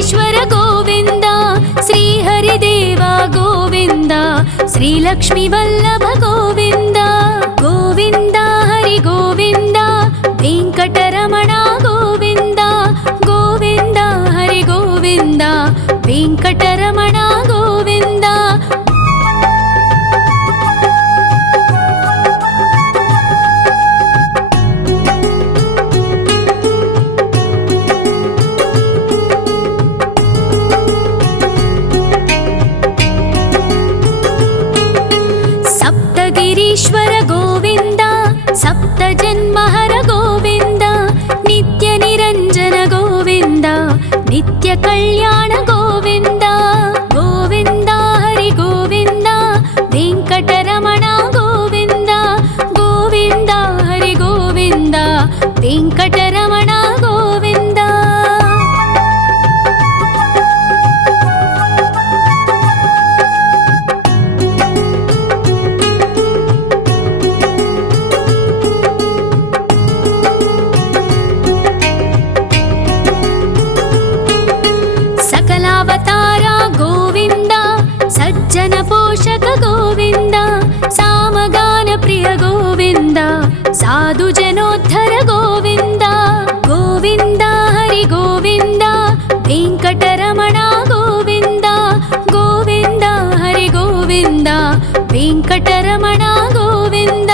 వెంకటేశ్వర గోవింద, శ్రీహరిదేవ గోవింద, శ్రీలక్ష్మీ వల్లభ గోవింద. గోవింద హరి గోవింద, వెంకటరమణ గోవింద. గోవింద హరి గోవింద, వెంకటరమణ గోవింద. సప్తగిరీశ్వర గోవింద, సప్త జన్మహర గోవింద, నిత్య నిరంజన గోవింద, నిత్య కళ్యాణ గోవింద. గోవింద హరి గోవింద, వెంకటరమణ గోవింద. గోవింద హరి గోవింద, వెంకటరమణ గోవింద. సకలావతార గోవింద, సజ్జన పోషక గోవింద, సామగాన ప్రియ గోవింద, సాధు జనోద్ధర గోవింద. గోవింద హరి గోవింద, వెంకటరమణ గోవింద. గోవింద హరి గోవింద, వెంకటరమణ గోవింద.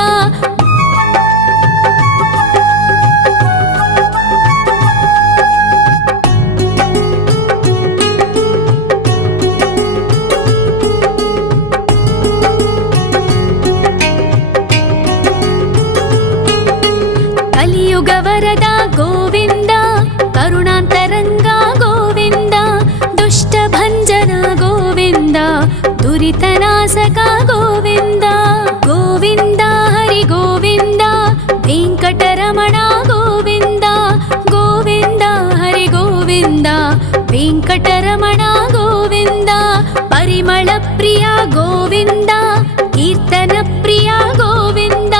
కలియుగ వరద గోవింద, కరుణాంతరంగ గోవింద, దుష్ట భంజన గోవింద, దురితనాశక గోవింద. గోవింద హరి గోవింద, వెంకటరమణ గోవింద. గోవింద హరి గోవింద, వెంకటరమణ గోవింద. పరిమళ ప్రియ గోవింద, కీర్తన ప్రియ గోవింద,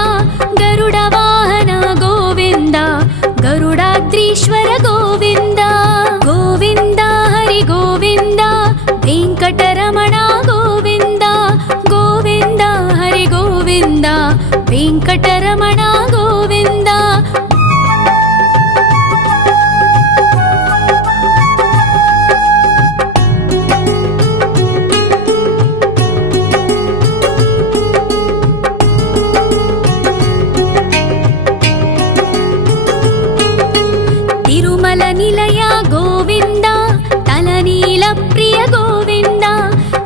గరుడ వాహన గోవింద, గరుడాద్రీశ్వర గోవింద. గోవింద హరి గోవింద, వెంకటరమణ గోవింద. గోవింద హరి గోవింద, వెంకటరమణ గోవింద. తిరుమల నిలయ గోవింద, తలనీల ప్రియ గోవింద,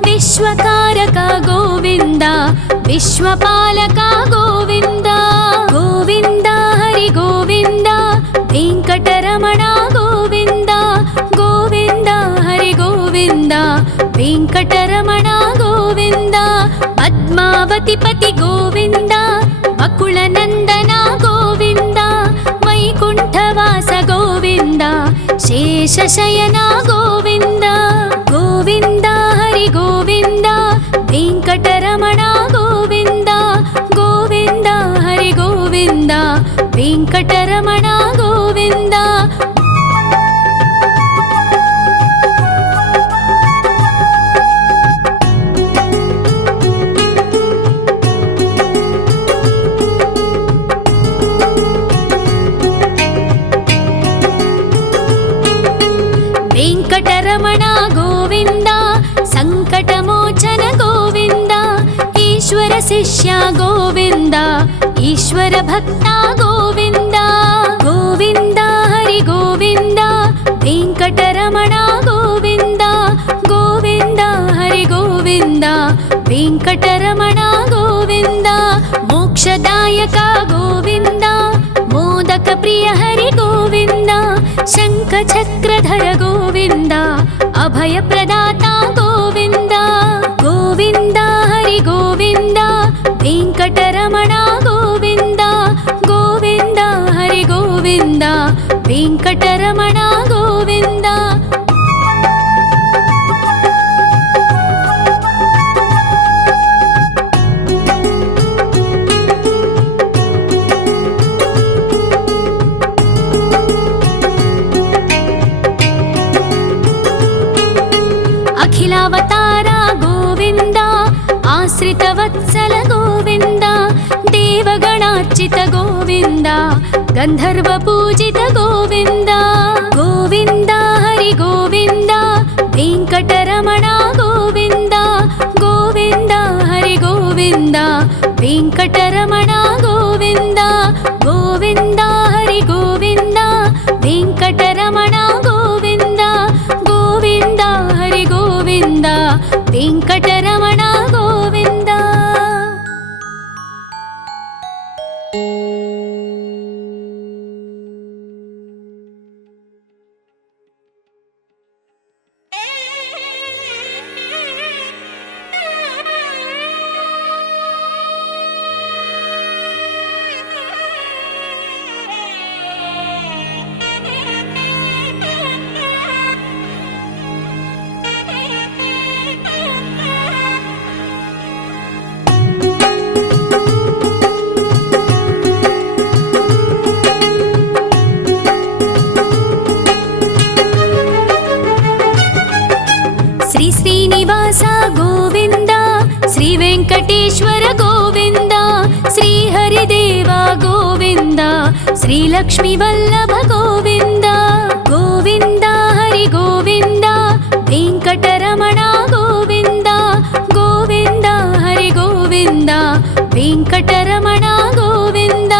విశ్వకారక గోవింద, విశ్వపాలక గోవింద. గోవింద హరి గోవింద, వెంకటరమణ గోవింద. గోవింద హరి గోవింద, వెంకటరమణ గోవింద. పద్మావతి పతి గోవింద, బకుళ నందన గోవింద, వైకుంఠవాస గోవింద, శేషశయన గోవింద. గోవింద హరి గోవింద, వెంకటరమణ గోవింద. గోవింద హరి గోవింద, వెంకటరమణ గోవింద. వెంకటరమణ గోవింద, సంకటమోచన గోవింద, ఈశ్వర శిష్య గోవింద, ఈశ్వర భక్త గోవింద. గోవింద హరి గోవింద, వెంకటరమణ గోవింద. గోవింద హరి గోవింద, వెంకటరమణ గోవింద. మోక్షదాయక గోవింద, మోదక ప్రియ హరి గోవింద, శంఖ చక్రధర గోవింద, అభయ ప్రదాత గోవింద. గోవింద హరి గోవింద, వెంకటరమణ గోవింద. గోవింద హరి గోవింద, వెంకటరమణ గోవింద. आश्रितवत्सल गोविन्द देवगणार्चित गोविन्द गन्धर्वपूजित गोविन्द गोविन्द हरि गोविन्द वेङ्कटरमण गोविन्द गोविन्द हरि गोविन्द वेङ्कटरमण गोविन्द गोविन्द हरि गोविन्द वेङ्कटरमण गोविन्द गोविन्द हरि गोविन्द वेङ्कटरमण गोविन्द। श्रीनिवास गोविन्द श्री वेङ्कटेश्वर गोविन्द श्री हरिदेव गोविन्द श्री लक्ष्मीवल्लभ गोविन्द गोविन्द हरि गोविन्द वेङ्कटरमण गोविन्द गोविन्द हरि गोविन्द वेङ्कटरमण गोविन्द।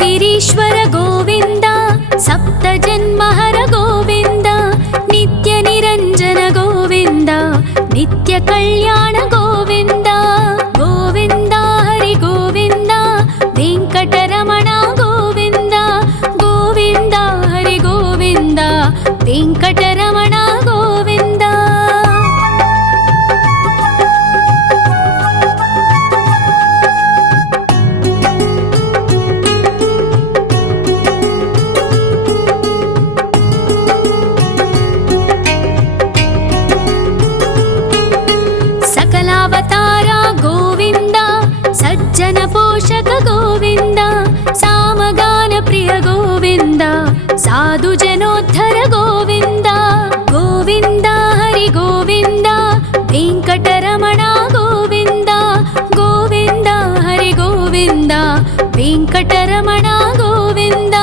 गिरीश्वर गोविन्द सप्तजन्महर गोविन्द नित्यनिरञ्जन गोविन्द नित्यकल्याण गोविन्द गोविन्द हरि गोविन्द वेङ्कटरमण गोविन्द गोविन्द हरि गोविन्द वेङ्कटरमण गोविन्द। सकलावतार गोविन्द सज्जन पोषक गोविन्द सामगान प्रिय गोविन्द साधु जनोद्धर गोविन्द गोविन्द हरि गोविन्द वेङ्कटरमण गोविन्द गोविन्द हरि गोविन्द वेङ्कटरमण गोविन्द।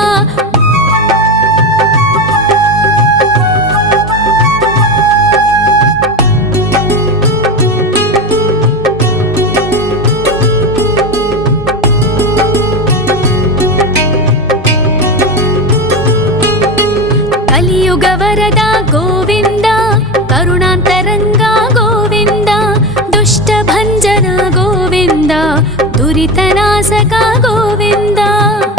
कलियुग वरद गोविन्द करुणान्तरङ्ग गोविन्द दुष्टभञ्जन गोविन्द दुरितनाशक गोविन्द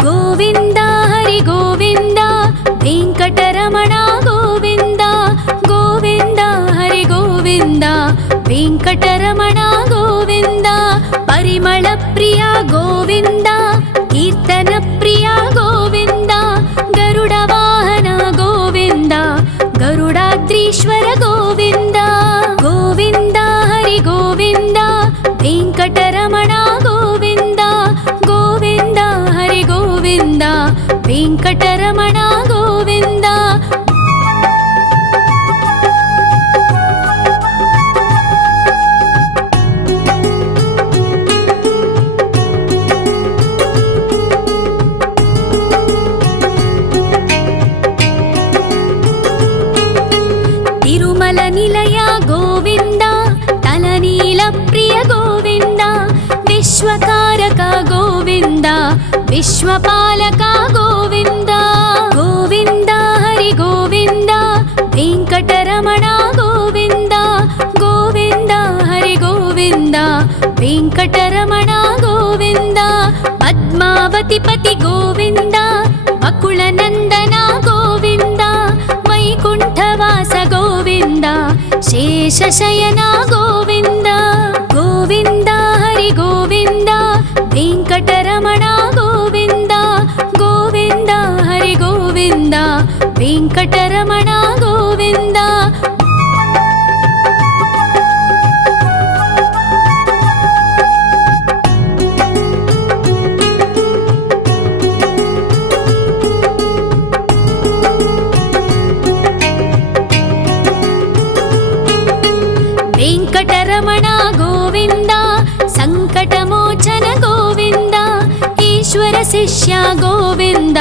गोविन्द हरि गोविन्द वेङ्कटरमण गोविन्द गोविन्द हरि गोविन्द वेङ्कटरमण गोविन्द। परिमल प्रिय गोविन्द कीर्तन प्रिय गोविन्द गरुड वाहन गोविन्द गरुडाद्रीश्वर गोविन्द गोविन्द हरि गोविन्द वेङ्कटरमण गोविन्द गोविन्द हरि गोविन्द वेङ्कटरमण गोविन्द। तिरुमल निलय गोविन्द तलनील प्रिय गोविन्द विश्वकारक गोविन्द विश्वपालक गोविन्द गोविन्द हरि गोविन्द वेङ्कटरमण गोविन्द गोविन्द हरि गोविन्द वेङ्कटरमण गोविन्द। पद्मावति पति गोविन्द बकुलनन्दन गोविन्द वैकुण्ठवास गोविन्द शेषशयन गोविन्द गोविन्द हरि गोविन्द वेङ्कटरमण गोविन्द गोविन्द हरि गोविन्द वेङ्कटरमण गोविन्द। వెంకటరమణ గోవింద సంకటమోచన గోవింద ఈశ్వర శిష్య గోవింద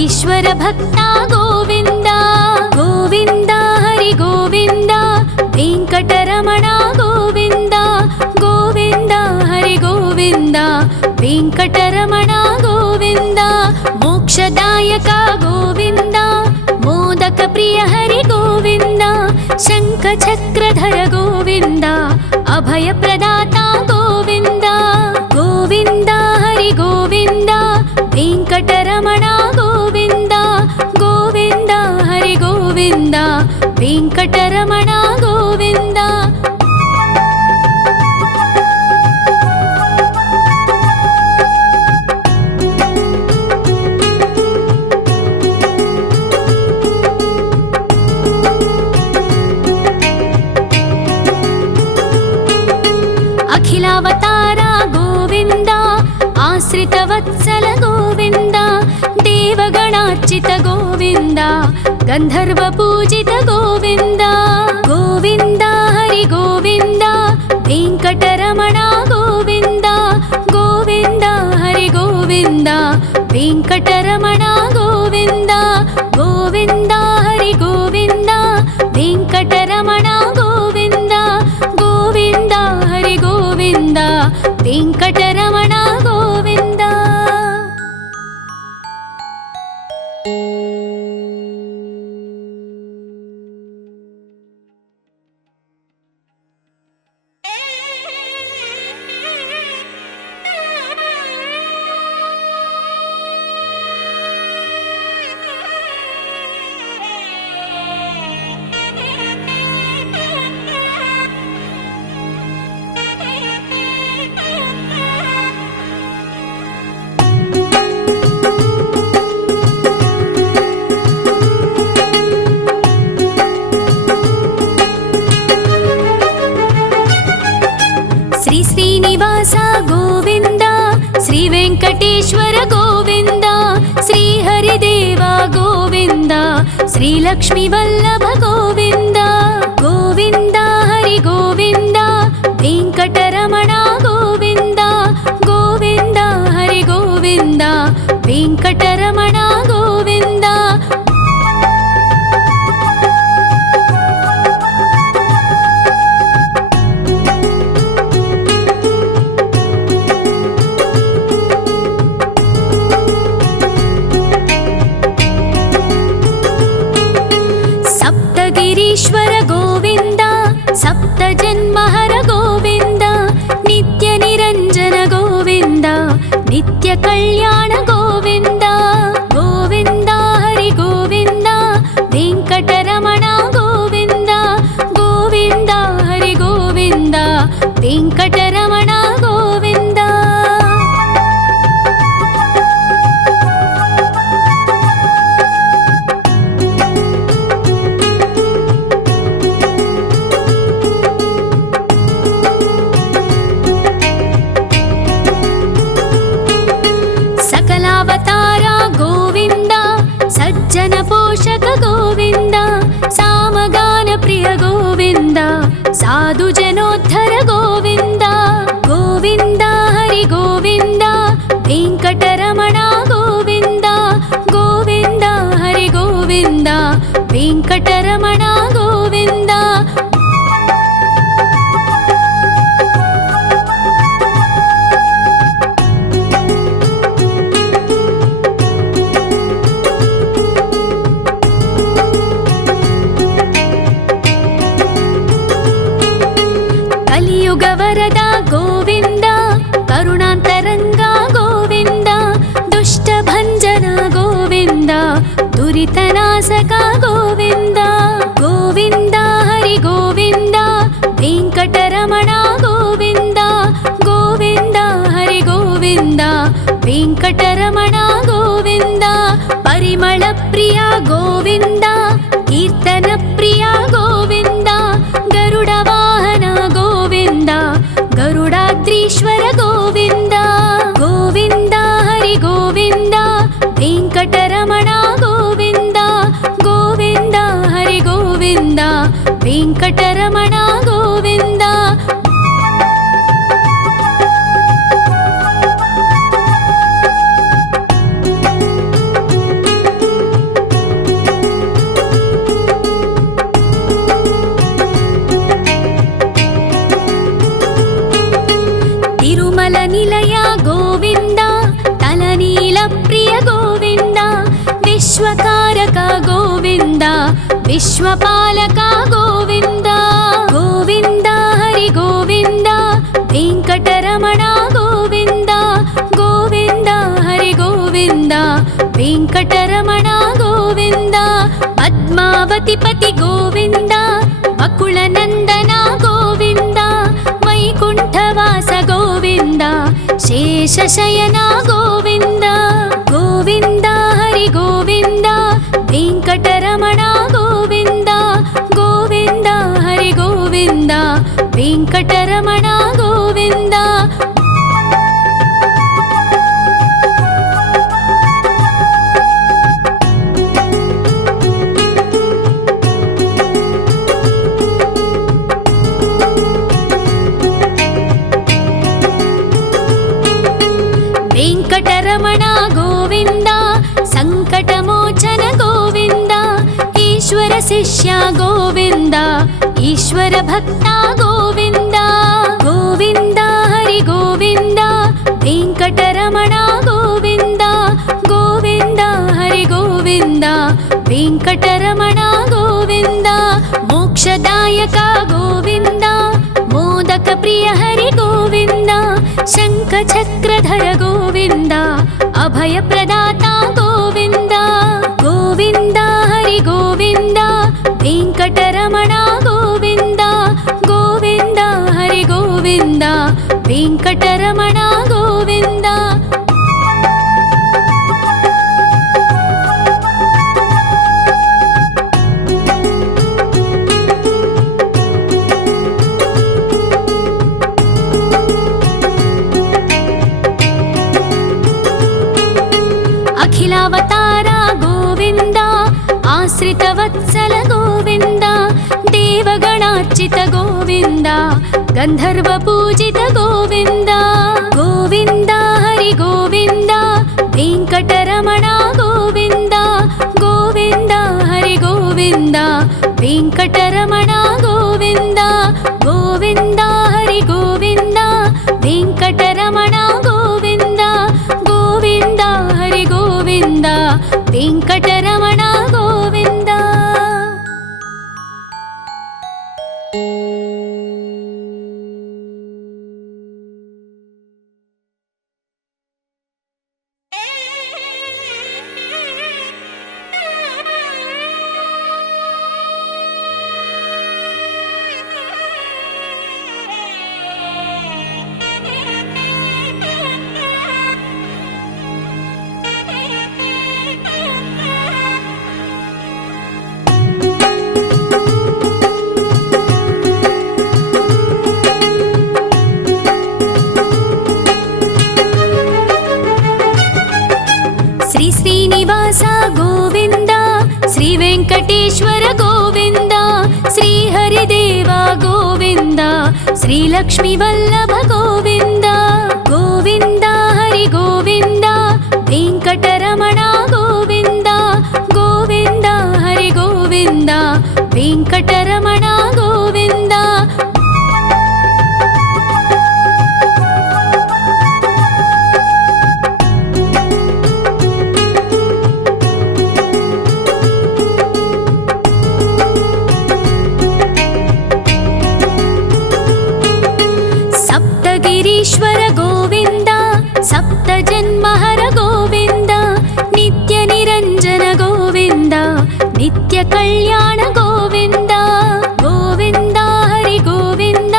ఈశ్వర భక్త గోవింద గోవింద హరి గోవింద వెంకటరమణ గోవింద గోవింద హరి గోవింద వెంకటరమణ గోవింద మోక్షదాయక గోవింద మోదక ప్రియ హరి గోవింద శంఖ చక్రధర గోవింద అభయ ప్రదాత గోవింద గోవింద హరి గోవింద వెంకటరమణ గోవింద గోవింద హరి గోవింద వెంకటరమణ గోవింద అఖిలావతార గోవింద ఆశ్రిత వత్సల గోవింద దేవగణార్చిత గోవింద గంధర్వ పూజిత గోవింద గోవింద హరి గోవింద వెంకటరమణ గోవింద గోవింద హరి గోవింద వెంకటరమణ గోవింద గోవింద హరి గోవింద వెంకటరమణ గోవింద గోవింద హరి గోవింద వెంకటరమణ గోవింద శ్రీ శ్రీనివాస గోవింద శ్రీ వెంకటేశ్వర గోవింద శ్రీ హరిదేవ గోవింద శ్రీ లక్ష్మీ వల్లభ గోవింద గోవింద హరి గోవింద వెంకటరమణ గోవింద గోవింద హరి గోవింద వెంకటరమణ గోవింద సప్తగిరీశ్వర గోవింద సప్త జన్మహర గోవింద నిత్య నిరంజన గోవింద నిత్య కళ్యాణ గోవింద గోవింద హరి గోవింద వెంకటరమణ గోవింద గోవింద హరి గోవింద వెంకటరమణ గోవింద సకలావతార గోవింద సజ్జన పోషక గోవింద సామగాన ప్రియ గోవింద సాధు జనోద్ధర గోవింద గోవింద హరి గోవింద వెంకటరమణ గోవింద గోవింద హరి గోవింద వెంకటరమణ గోవింద కలియుగ వరద గోవింద కరుణాంతరంగ గోవింద దుష్ట భంజన గోవింద దురితనాశక గోవింద గోవింద హరి గోవింద వెంకటరమణ గోవింద గోవింద హరి గోవింద వెంకటరమణ గోవింద పరిమళ ప్రియ గోవింద కీర్తన ప్రియ గోవింద గరుడ వాహన గోవింద గరుడాద్రీశ్వర గోవింద గోవింద హరి గోవింద వెంకటరమణ గోవింద గోవింద హరి గోవింద వెంకటరమణ గోవింద విశ్వపాలక గోవింద గోవింద హరి గోవింద వెంకటరమణ గోవింద గోవింద హరి గోవింద వెంకటరమణ గోవింద పద్మావతి పతి గోవింద బకుళ నందన గోవింద వైకుంఠవాస గోవింద శేషశయన గోవింద గోవింద హరి గోవింద వెంకటరమణ గోవింద గోవింద హరి గోవింద వెంకటరమణ గోవింద వెంకటరమణ గోవింద సంకటమోచన గోవింద ఈశ్వర శిష్య గోవింద ఈశ్వర భక్త గోవింద గోవింద హరి గోవింద వెంకటరమణ గోవింద గోవింద హరి గోవింద వెంకటరమణ గోవింద మోక్షదాయక గోవింద మోదక ప్రియ హరి గోవింద శంఖ చక్రధర గోవింద అభయ ప్రదాత గోవింద గోవింద హరి గోవింద వెంకటరమణ గోవింద గోవింద హరి గోవింద వెంకటరమణ గోవింద అఖిలావతార గోవింద ఆశ్రితవత్సల గోవింద దేవగణార్చిత గోవింద గంధర్వ పూజిత గోవింద గోవింద హరి గోవింద వెంకటరమణ గోవింద గోవింద హరి గోవింద వెంకటరమణ గోవింద గోవింద హరి గోవింద వెంకటరమణ గోవింద గోవింద హరి గోవింద వెంకటరమణ గోవింద శ్రీ శ్రీనివాస గోవింద శ్రీ వెంకటేశ్వర గోవింద శ్రీ హరిదేవ గోవింద శ్రీ లక్ష్మీ వల్లభ గోవింద గోవింద హరి గోవింద వెంకటరమణ గోవింద గోవింద హరి గోవింద వెంకటరమణ గోవింద సప్తగిరీశ్వర గోవింద సప్త జన్మహర గోవింద నిత్య నిరంజన గోవింద నిత్య కళ్యాణ గోవింద గోవింద హరి గోవింద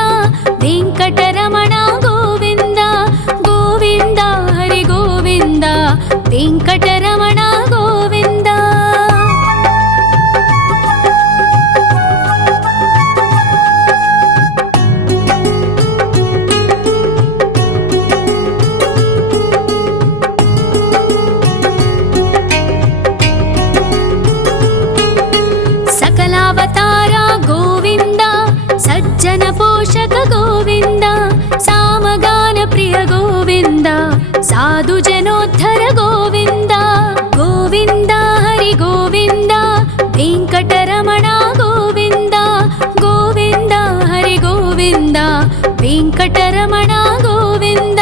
వెంకటరమణ గోవింద గోవింద హరి గోవింద వెంకటరమణ గోవింద సకలావతార గోవింద సజ్జన పోషక గోవింద సామగాన ప్రియ గోవింద సాధు జనోద్ధర గోవింద గోవింద హరి గోవింద వెంకటరమణ గోవింద గోవింద హరి గోవింద వెంకటరమణ గోవింద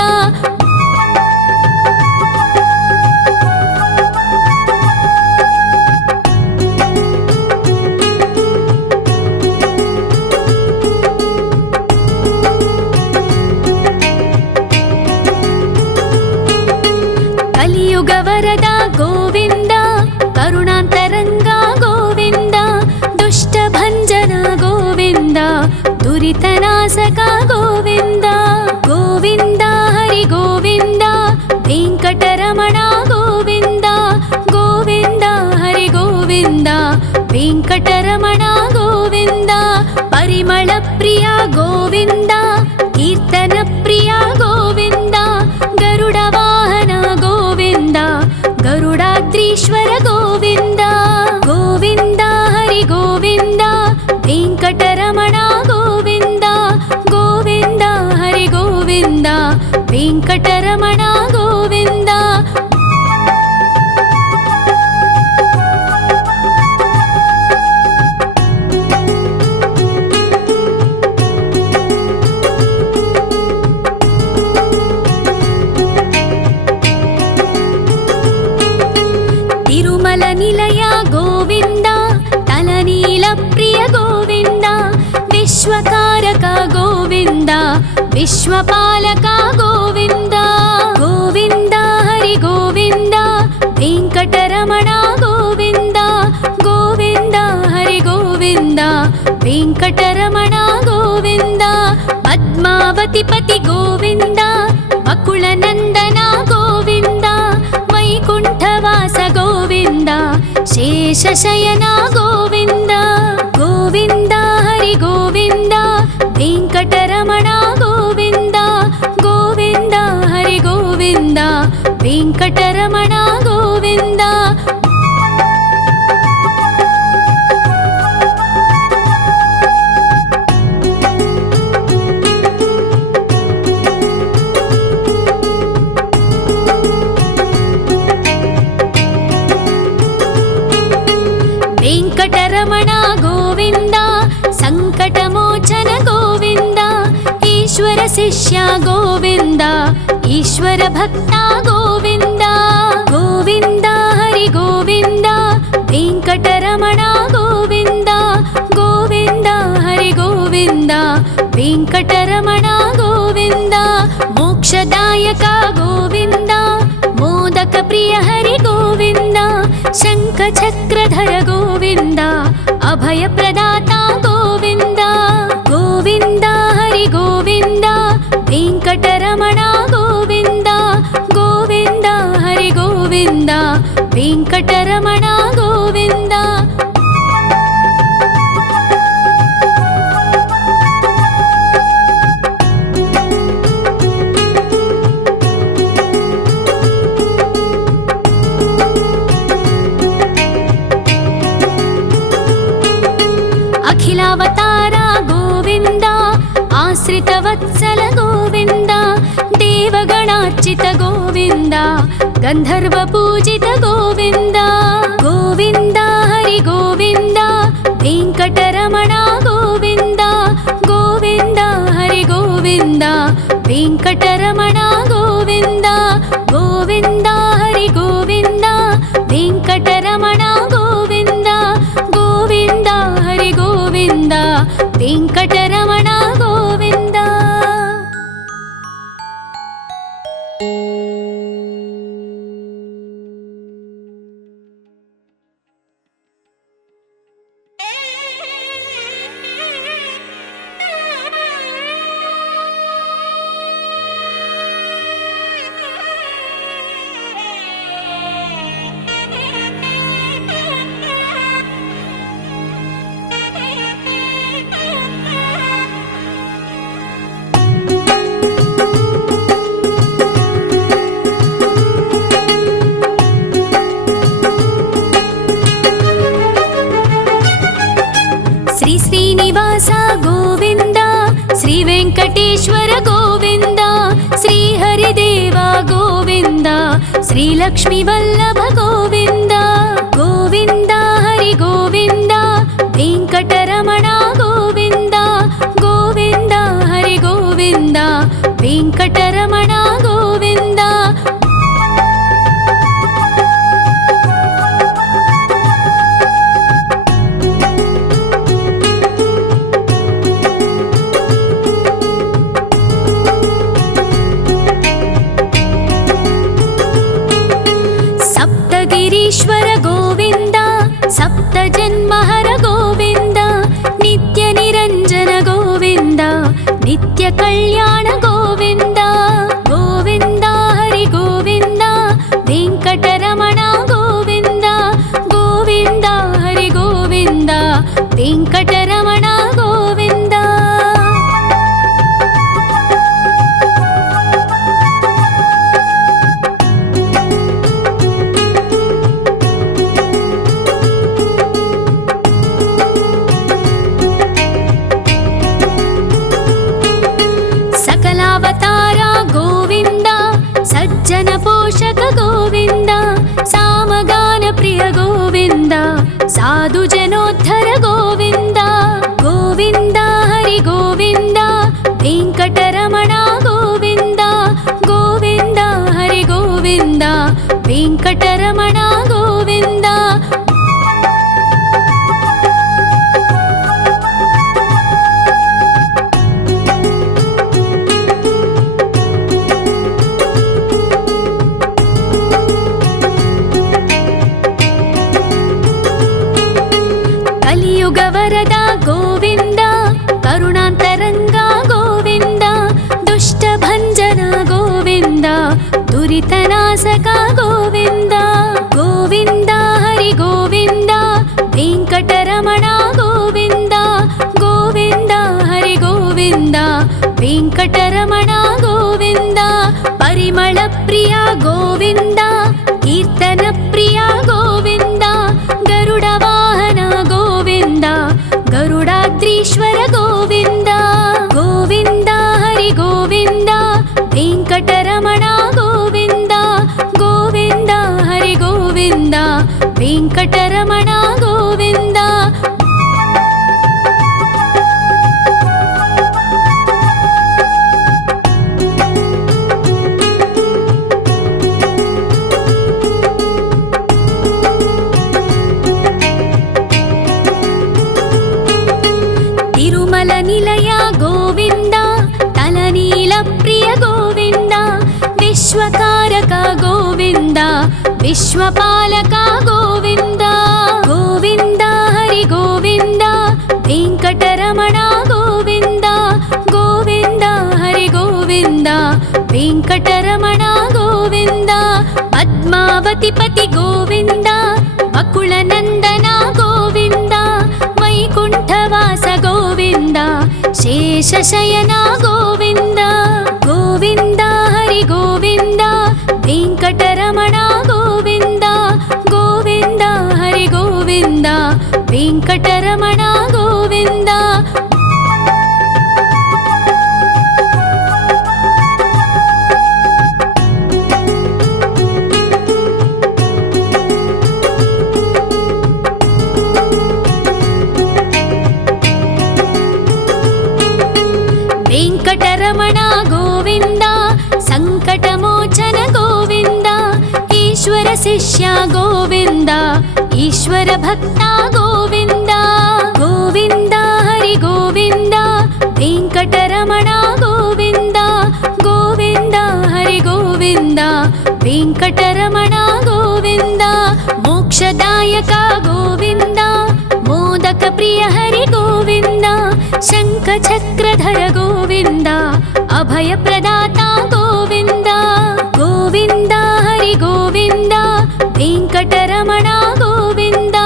विश्वकारक गोविन्द विश्वपालक गोविन्द गोविन्द हरि गोविन्द वेङ्कटरमण गोविन्द गोविन्द हरि गोविन्द वेङ्कटरमण गोविन्द पद्मावतिपति गोविन्द बकुलनन्दन गोविन्द वैकुण्ठवास गोविन्द शेषशयन गोविन्द गोविन्द हरि गोविन्द वेङ्कटरमण गोविन्द गोविन्द हरि गोविन्द वेङ्कटरमण गोविन्द वेङ्कटरमण गोविन्द सङ्कटमोचन गोविन्द ईश्वर शिष्य गोविन्द ईश्वर भक्त गोविन्द गोविन्द हरि गोविन्द वेङ्कटरमण गोविन्द गोविन्द हरि गोविन्द वेङ्कटरमण गोविन्द मोक्षदायक गोविन्द मोदक प्रिय हरि गोविन्द शङ्खचक्रधर गोविन्द अभयप्रदाता गोविन्द गोविन्द हरि गोविन्द वेङ्कटरमण गोविन्द गोविन्द हरि गोविन्द वेङ्कटरमण गोविन्द अखिलावतार गोविन्द आश्रितवत्सल गोविन्द देवगणार्चित गोविन्द गन्धर्वपूजित गोविन्द गोविन्द हरि गोविन्द वेङ्कटरमण गोविन्द गोविन्द हरि गोविन्द वेङ्कटरमण गोविन्द गोविन्द हरि गोविन्द वेङ्कटरमण गोविन्द गोविन्द हरि गोविन्द वेङ्कटरमण गोविन्द श्री श्रीनिवास गोविन्द श्री वेङ्कटेश्वर गोविन्द श्री हरिदेव गोविन्द श्री लक्ष्मीवल्लभ गोविन्द गोविन्द हरि गोविन्द वेङ्कटरमण गोविन्द गोविन्द हरि गोविन्द वेङ्कटरमण गोविन्द सप्तगिरीश्वर गोविन्द सप्तजन्महर गोविन्द नित्यनिरञ्जन गोविन्द नित्यकल्याण गोविन्द गोविन्द हरि गोविन्द वेङ्कटरमण गोविन्द गोविन्द हरि गोविन्द वेङ्कटरमण गोविन्द ವೆಂಕಟರಮಣ ಗೋವಿಂದ. ಪರಿಮಳ ಪ್ರಿಯ ಗೋವಿಂದ, ಕೀರ್ತನ ಪ್ರಿಯ ಗೋವಿಂದ. ಗರುಡ ವಾಹನ ಗೋವಿಂದ, ಗರುಡಾದ್ರೀಶ್ವರ ಗೋವಿಂದ. ಗೋವಿಂದ ಹರಿ ಗೋವಿಂದ, ವೆಂಕಟರಮಣ ಗೋವಿಂದ. ಗೋವಿಂದ ಹರಿ ಗೋವಿಂದ, ವೆಂಕಟರಮಣ ಗೋವಿಂದ. ತಿರುಮಲ ನಿಲಯ ಗೋವಿಂದ, ತಲನೀಲ ಪ್ರಿಯ ಗೋವಿಂದ. ವಿಶ್ವಕಾರಕ ಗೋವಿಂದ, ವಿಶ್ವಪಾಲಕ ಗೋವಿಂದ. ಗೋವಿಂದ ಹರಿ ಗೋವಿಂದ, ವೆಂಕಟರಮಣ ಗೋವಿಂದ. ಗೋವಿಂದ ಹರಿ ಗೋವಿಂದ, ವೆಂಕಟರಮಣ ಗೋವಿಂದ. ಪದ್ಮಾವತಿ ಪತಿ ಗೋವಿಂದ, ಅಕುಳ ನಂದನ ಗೋವಿಂದ. ವೈಕುಂಠವಾಸ ಗೋವಿಂದ, ಶೇಷಶಯನ ಗೋವಿಂದ. ಗೋವಿಂದ ಹರಿ ಗೋವಿಂದ, ವೆಂಕಟರಮಣ ಗೋವಿಂದ. ಗೋವಿಂದ ಹರಿ ಗೋವಿಂದ, ವೆಂಕಟರಮಣ ಗೋವಿಂದ. ವೆಂಕಟರಮಣ ಗೋವಿಂದ, ಸಂಕಟಮೋಚನ ಗೋವಿಂದ. ಈಶ್ವರ ಶಿಷ್ಯ ಗೋವಿಂದ, ಈಶ್ವರ ಭಕ್ತ ಗೋವಿಂದ. ಗೋವಿಂದ ಹರಿ ಗೋವಿಂದ, ವೆಂಕಟರಮಣ ಗೋವಿಂದ. ಗೋವಿಂದ ಹರಿ ಗೋವಿಂದ, ವೆಂಕಟರಮಣ ಗೋವಿಂದ. ಮೋಕ್ಷದಾಯಕ ಗೋವಿಂದ, ಮೋದಕ ಪ್ರಿಯ ಹರಿ ಗೋವಿಂದ. ಶಂಖ ಚಕ್ರಧರ ಗೋವಿಂದ, ಅಭಯ ಪ್ರದಾತ ಗೋವಿಂದ. ಗೋವಿಂದ ಹರಿ ಗೋವಿಂದ, ವೆಂಕಟರಮಣ ಗೋವಿಂದ.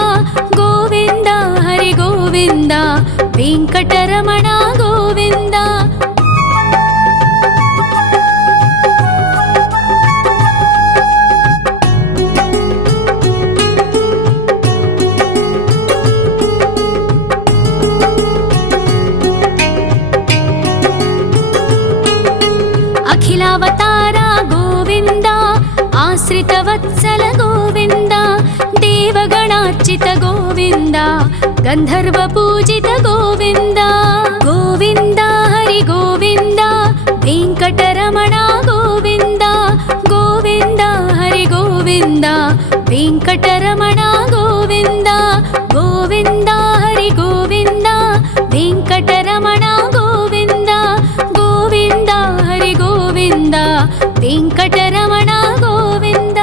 ಗೋವಿಂದ ಹರಿ ಗೋವಿಂದ, ವೆಂಕಟರಮಣ ಗೋವಿಂದ. ಅಖಿಲಾವತಾರ ಗೋವಿಂದ, ಆಶ್ರಿತ ವತ್ಸಲ ಗೋವಿಂದ. ದೇವಗಣಾರ್ಚಿತ ಗೋವಿಂದ, ಗಂಧರ್ವ ಪೂಜಿತ ಗೋವಿಂದ. ಗೋವಿಂದ ಹರಿ ಗೋವಿಂದ, ವೆಂಕಟರಮಣ ಗೋವಿಂದ. ಗೋವಿಂದ ಹರಿ ಗೋವಿಂದ, ವೆಂಕಟರಮಣ ಗೋವಿಂದ. ಗೋವಿಂದ ಹರಿ ಗೋವಿಂದ, ವೆಂಕಟರಮಣ ಗೋವಿಂದ. ಗೋವಿಂದ ಹರಿ ಗೋವಿಂದ, ವೆಂಕಟರಮಣ ಗೋವಿಂದ.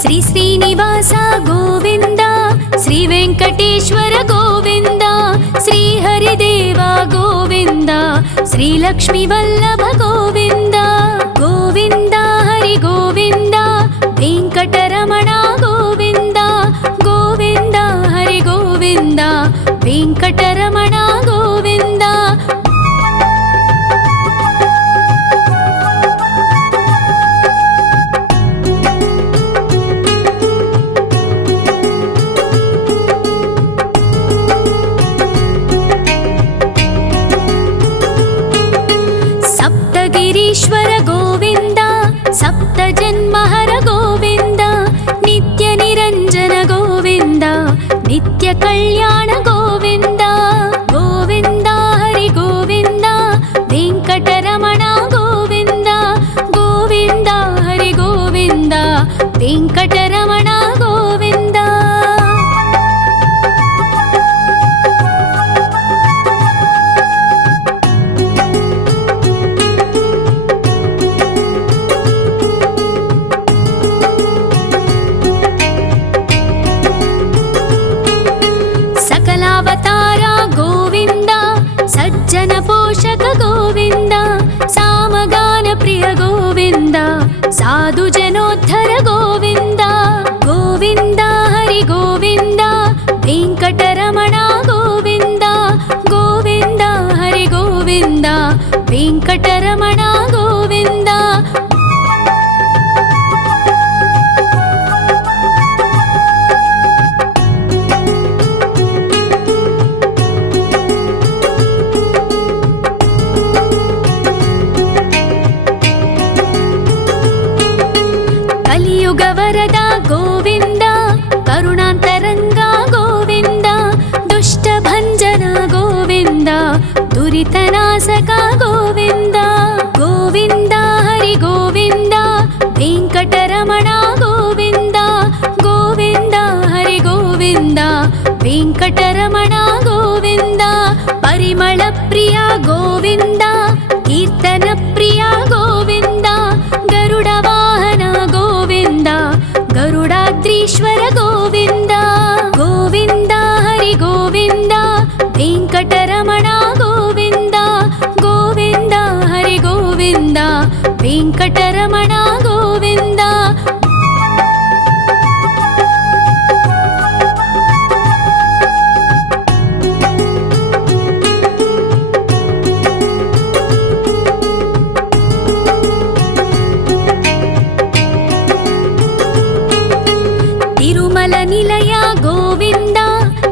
ಶ್ರೀ ಶ್ರೀನಿವಾಸ ಗೋವಿಂದ, ಶ್ರೀ ವೆಂಕಟೇಶ್ವರ ಗೋವಿಂದ. ಶ್ರೀ ಹರಿದೇವ ಗೋವಿಂದ, ಶ್ರೀ ಲಕ್ಷ್ಮೀ ವಲ್ಲಭ ಗೋವಿಂದ. ಗೋವಿಂದ ಹರಿ ಗೋವಿಂದ, ವೆಂಕಟರಮಣ ಗೋವಿಂದ. ಗೋವಿಂದ ಹರಿ ಗೋವಿಂದ, ವೆಂಕಟರಮಣ ಗೋವಿಂದ. కలియుగ వరద గోవింద, కరుణాంతరంగ గోవింద, దుష్ట భంజన గోవింద, దురితనాశక గోవింద. గోవింద హరి గోవింద, వెంకటరమణ గోవింద, గోవింద హరి గోవింద, వెంకటరమణ గోవింద. పరిమళ ప్రియ గోవింద, కీర్తన ప్రియ గోవింద, గరుడ వాహన గోవింద, గరుడాద్రీశ్వర గోవింద. గోవింద హరి గోవింద, వెంకటరమణ గోవింద, గోవింద హరి గోవింద, వెంకటరమణ గోవింద. తిరుమల నిలయ గోవింద,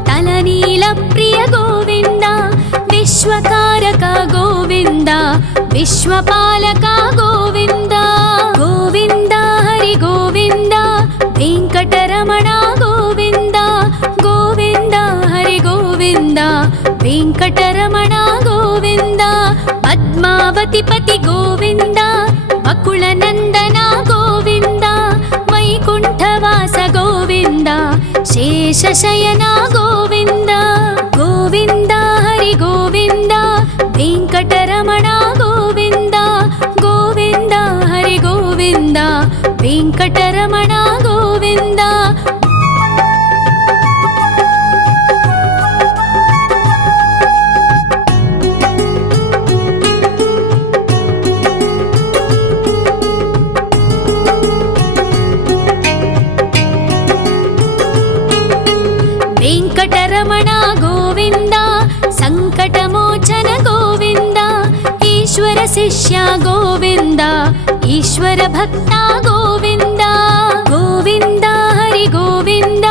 తలనీల ప్రియ గోవింద, విశ్వకారక గోవింద, విశ్వపాలక గోవింద. గోవింద హరి గోవింద, వెంకటరమణ గోవింద, గోవింద హరి గోవింద, వెంకటరమణ గోవింద. పద్మావతి పతి గోవింద, వకుళ నందన గోవింద, వైకుంఠవాస గోవింద, శేషశయన గోవింద. గోవింద హరి గోవింద, వెంకటరమణ గోవింద, గోవింద హరి గోవింద, వెంకటరమణ గోవింద. వెంకటరమణ గోవింద, సంకటమోచన గోవింద, ఈశ్వర శిష్య గోవింద, ఈశ్వర భక్త గోవింద. గోవింద హరి గోవింద,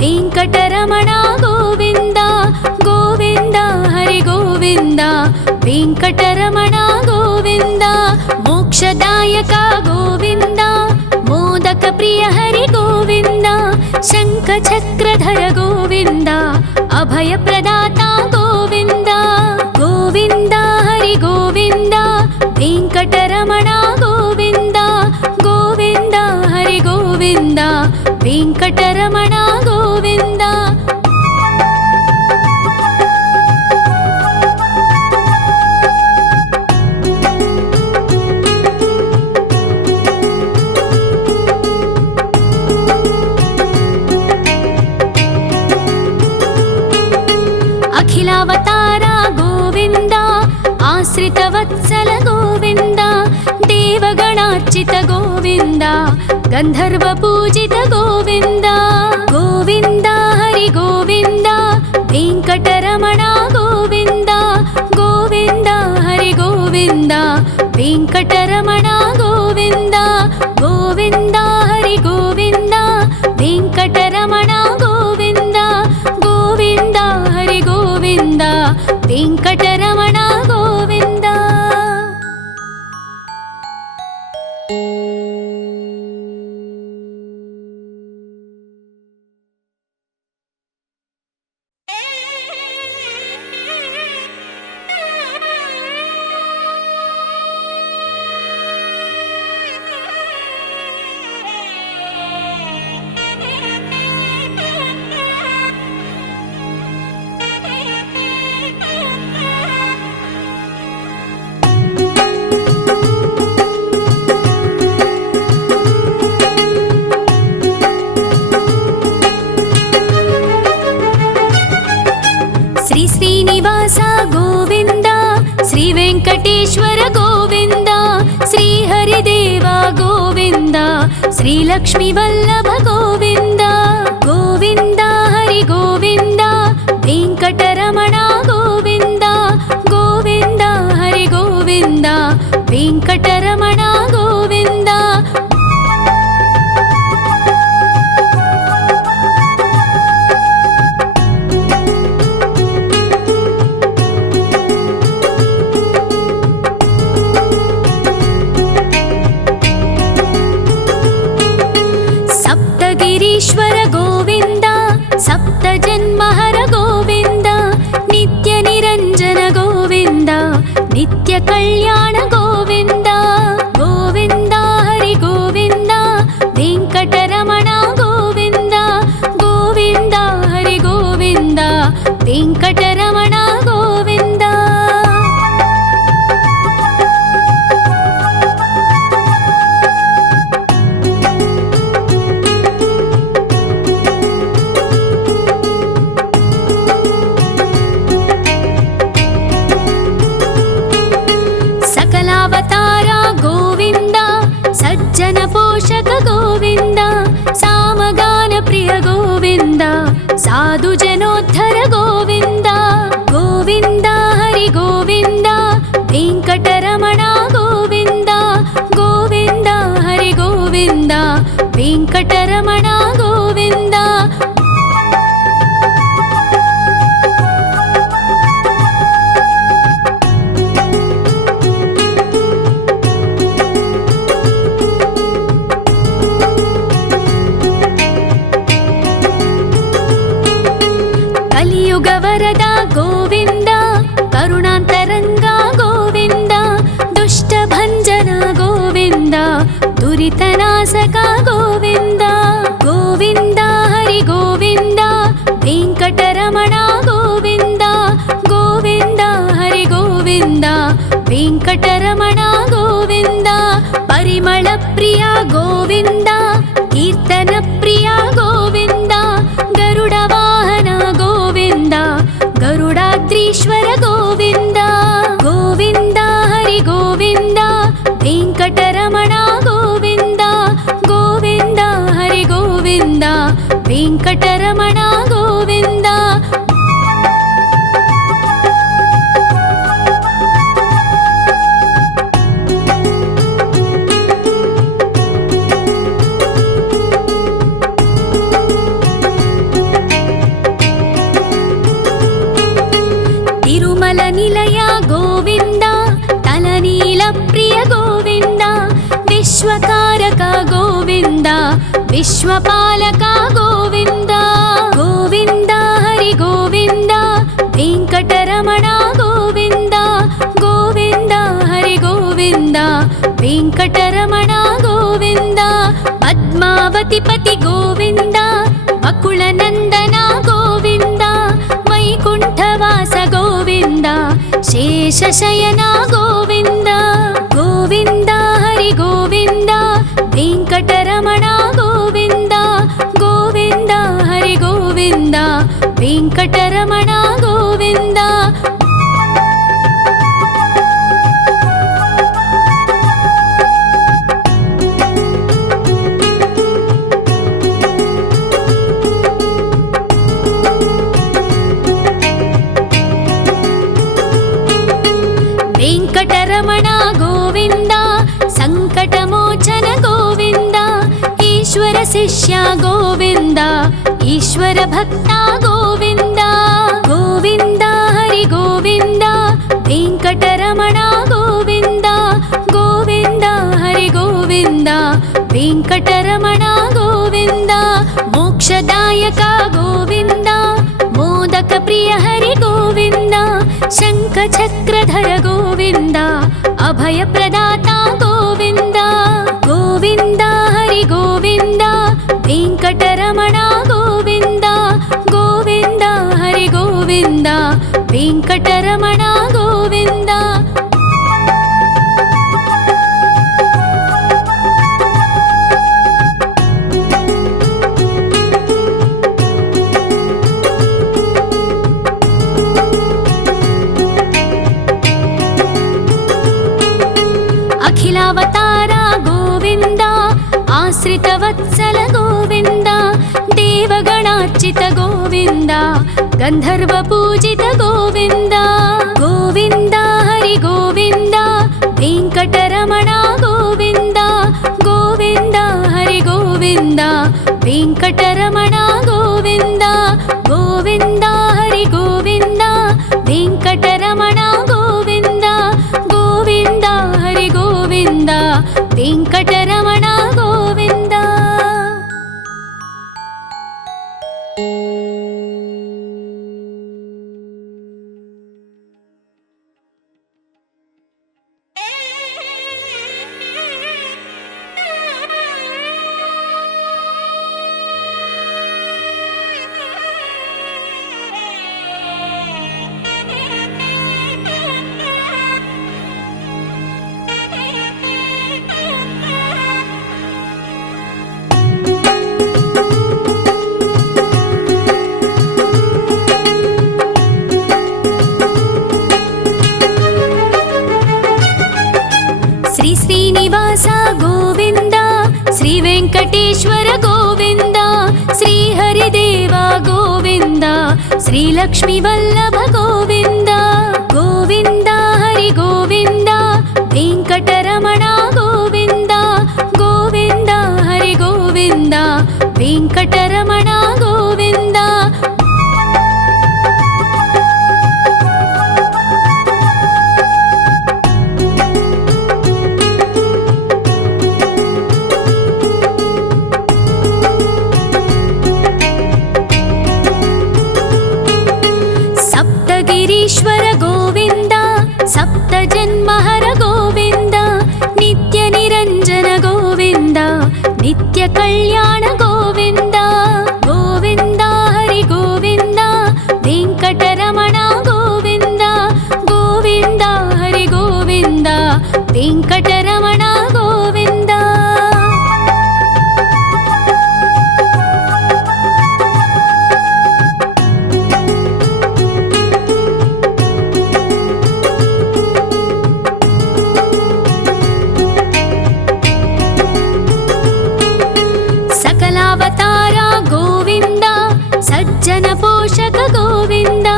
వెంకటరమణ గోవింద, గోవింద హరి గోవింద, వెంకటరమణ గోవింద. మోక్షదాయక గోవింద, మోదక ప్రియ హరి గోవింద, శంఖ చక్రధర గోవింద, అభయ ప్రదాత గోవింద. గోవింద హరి గోవింద, వెంకటరమణ గోవింద, గోవింద హరి గోవింద, వెంకటరమణ గోవింద. అఖిలావతార గోవింద, ఆశ్రిత వత్సల గోవింద, దేవగణార్చిత గోవింద, గంధర్వ పూజిత గోవింద. గోవింద హరి గోవింద, వెంకటరమణ గోవింద, గోవింద హరి గోవింద, వెంకటరమణ గోవింద. గోవింద హరి గోవింద, వెంకటరమణ గోవింద, గోవింద హరి గోవింద, వెంకటరమణ గోవింద. శ్రీనివాస గోవింద, శ్రీ వెంకటేశ్వర గోవింద, శ్రీ హరిదేవ గోవింద, శ్రీ లక్ష్మీ వల్లభ గోవింద. గోవింద హరి గోవింద, వెంకటరమణ గోవింద, గోవింద హరి గోవింద, వెంకటరమణ గోవింద. कल्याण गोविन्द गोविन्द हरि गोविन्द वेङ्कटरमण गोविन्द गोविन्द हरि गोविन्द वेङ्कटरमण गोविन्द। सकलावतार गोविन्द सज्जन पोषक गोविन्द सामगान प्रिय गोविन्द साधु जनोद्धर गोविन्द गोविन्द हरि गोविन्द वेङ्कटरमण गोविन्द गोविन्द हरि गोविन्द वेङ्कटरमण गोविन्द। कलियुग वरद गोविन्द करुणान्तरङ्ग गोविन्द दुष्टभञ्जन गोविन्द दुरितनाशक गोविन्द गोविन्द हरि गोविन्द वेङ्कटरमण गोविन्द गोविन्द हरि गोविन्द वेङ्कटरमण गोविन्द। परिमल प्रिय गोविन्द कीर्तन प्रिय गोविन्द गरुड वाहन गोविन्द गरुडाद्रीश्वर गोविन्द गोविन्द हरि गोविन्द वेङ्कटरमण गोविन्द गोविन्द हरि गोविन्द वेङ्कटरमण गोविन्द। तिरुमल निलय गोविन्द तलनील प्रिय गोविन्द विश्वकारक गोविन्द विश्वपालक गोविन्द गोविन्द हरि गोविन्द वेङ्कटरमण गोविन्द गोविन्द हरि गोविन्द वेङ्कटरमण गोविन्द। पद्मावति पति गोविन्द बकुलनन्दन गोविन्द वैकुण्ठवास गोविन्द शेषशयन गोविन्द गोविन्द हरि गोविन्द वेङ्कटरमण गोविन्द गोविन्द हरि गोविन्द वेङ्कटरमण गोविन्द। वेङ्कटरमण गोविन्द सङ्कटमोचन गोविन्द ईश्वर शिष्य गोविन्द ईश्वर भक्त गोविन्द गोविन्द हरि गोविन्द वेङ्कटरमण गोविन्द गोविन्द हरि गोविन्द वेङ्कटरमण गोविन्द। मोक्षदायक गोविन्द मोदक प्रिय हरि गोविन्द शङ्खचक्रधर गोविन्द अभयप्रदाता गोविन्द गोविन्द हरि गोविन्द वेङ्कटरमण गोविन्द गोविन्द हरि गोविन्द वेङ्कटरमण गोविन्द। अखिलावतार गोविन्द आश्रितवत्सल गोविन्द देवगणार्चित गोविन्द गन्धर्वपूजित गोविन्द गोविन्द हरि गोविन्द वेङ्कटरमण गोविन्द गोविन्द हरि गोविन्द वेङ्कटरमण गोविन्द गोविन्द हरि गोविन्द वेङ्कटरमण गोविन्द गोविन्द हरि गोविन्द वेङ्कटरमण गोविन्द। श्रीलक्ष्मी वल्लभ गोविन्द गोविन्द हरि गोविन्द वेङ्कटरमण गोविन्द गोविन्द हरि गोविन्द वेङ्कटरमण गोविन्द सप्तगिरीश्वर गोविन्द सप्तजन्महर गोविन्द नित्यनिरञ्जन गोविन्द नित्यकल्याण गोविन्द गोविन्द हरि गोविन्द वेङ्कटरमण गोविन्द गोविन्द हरि गोविन्द वेङ्कटरमण गोविन्द सकलावतार गोविन्द सज्जन पोषक गोविन्द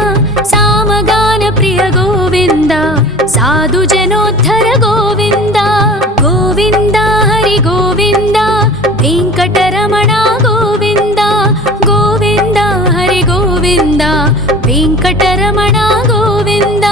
सामगान प्रिय गोविन्द साधु जनोद्धर गोविन्द गोविन्द हरि गोविन्द वेङ्कटरमण गोविन्द गोविन्द हरि गोविन्द वेङ्कटरमण गोविन्द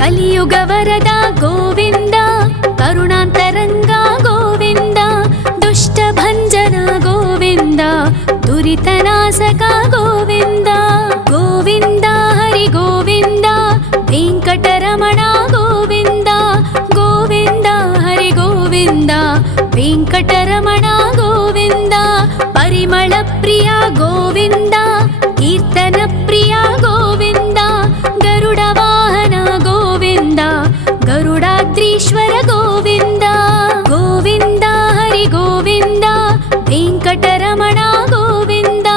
कलियुगवरद गोविन्द करुणान्तरङ्ग गोविन्द दुष्टभञ्जन गोविन्द दुरितनाशक गोविन्द गोविन्द हरि गोविन्द वेङ्कटरमण गोविन्द गोविन्द हरि गोविन्द वेङ्कटरमण गोविन्द परिमलप्रिय गोविन्द कीर्तनप्रिय गोविन्द गरुडवाहन गोविन्द गरुडाद्रीश्वर गोविन्द गोविन्द हरि गोविन्द वेङ्कटरमण गोविन्द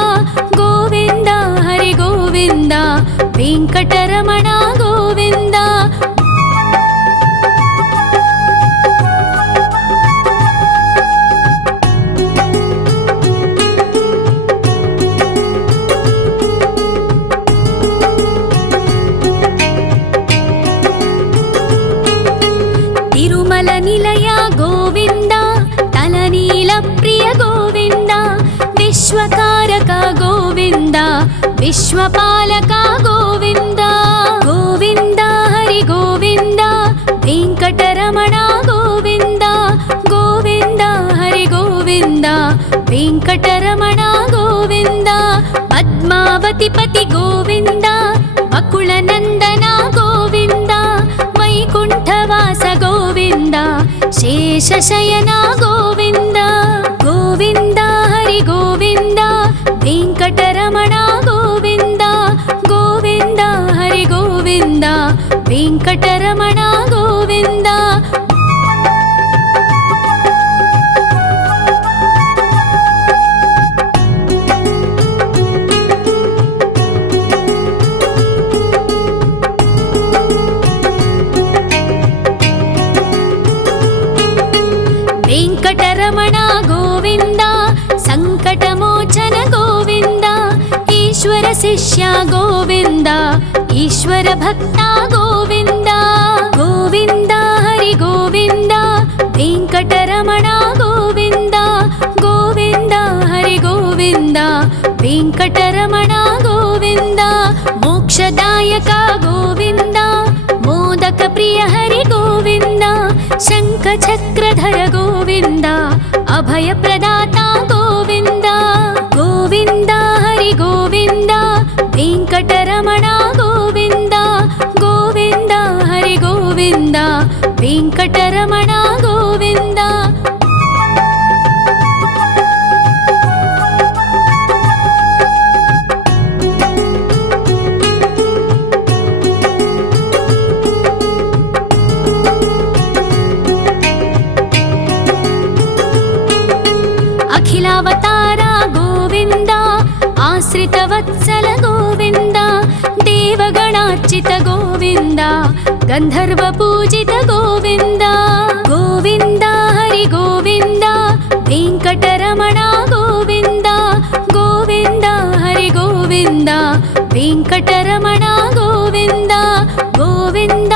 गोविन्द हरि गोविन्द वेङ्कटरमण गोविन्द तिरुमल निलय गोविन्द तलनील प्रिय गोविन्द विश्वकारक गोविन्द विश्वपालक गोविन्द गोविन्द हरि गोविन्द वेङ्कटरमण गोविन्द गोविन्द हरि गोविन्द वेङ्कटरमण गोविन्द पद्मावतिपति गोविन्द बकुलनन्दन गोविन्द वैकुण्ठवास गोविन्द शेषशयन गोविन्द गोविन्द हरि गोविन्द वेङ्कटरमण गोविन्द गोविन्द हरि गोविन्द वेङ्कटरमण गोविन्द वेङ्कटरमण गोविन्द सङ्कटमोचन गोविन्द ईश्वर शिष्य गोविन्द ईश्वर भक्त गोविन्द गोविन्द हरि गोविन्द वेङ्कटरमण गोविन्द गोविन्द हरि गोविन्द वेङ्कटरमण गोविन्द मोक्षदायक गोविन्द मोदक प्रिय हरि गोविन्द शङ्खचक्रधर गोविन्द अभयप्रदाता गोविन्द गोविन्द हरि गोविन्द वेङ्कटरमण गोविन्द गोविन्द हरि गोविन्द वेङ्कटरमण गोविन्द अखिलावतार गोविन्द आश्रितवत्सल गोविन्द देवगणार्चित गोविन्द गन्धर्वपूजित गोविन्द गोविन्द हरि गोविन्द वेङ्कटरमण गोविन्द गोविन्द हरि गोविन्द वेङ्कटरमण गोविन्द गोविन्द